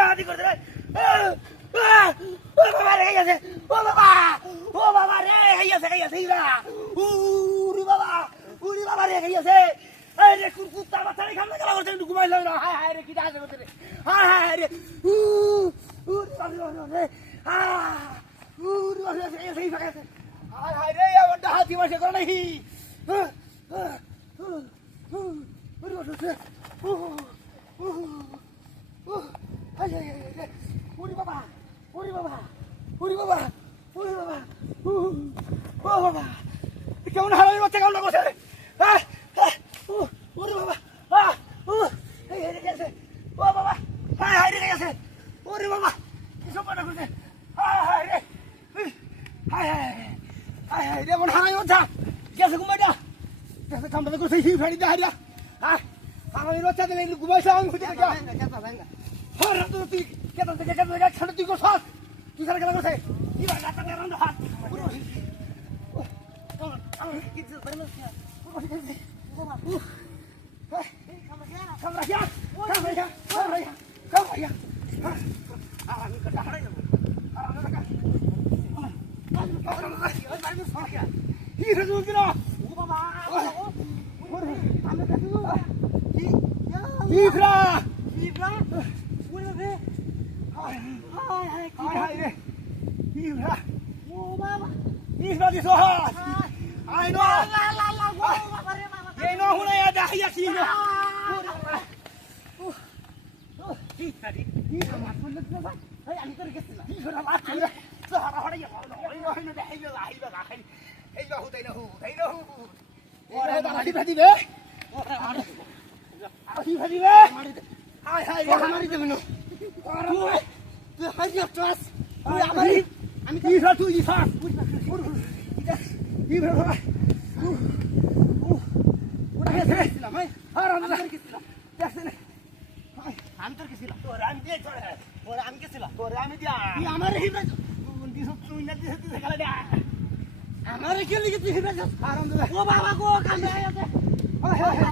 ডাহাতি করে দেবে ও বাবা রে গেছে ও বাবা রে গেছে উরি বাবা রে গেছে আরে কুত্তা বাচ্চা রে খামনা গলা করতে ঘুমাইল না হায় হায় রে কি ডাহাতি করতে রে হায় হায় রে উরি বাবা রে উরি বাবা রে গেছে হায় হায় রে আমার ডাহাতি মাসে করে নাই উরি বাবা রে উরি বাবা কেমন হারামি বাচ্চা কেমন করছে উরি বাবা হেরে গেছে ও বাবা হায় রে গেছে উরি বাবা কি সব পাটা করছে হায় রে হায় রে এমন হারামি বাচ্চা গেছে ঘুমাইটা গেছে কামটা করছে হিউ ফেড়ি দে হারিয়া হারামি বাচ্চা দিলে ঘুমাইছে আমি খুঁজে হ্যাঁ তুই কেতন থেকে ছাড়ে তুই করছস তুই সারা খেলা করছে কি ভাই রাস্তা দিয়ে রান্না হাত আমার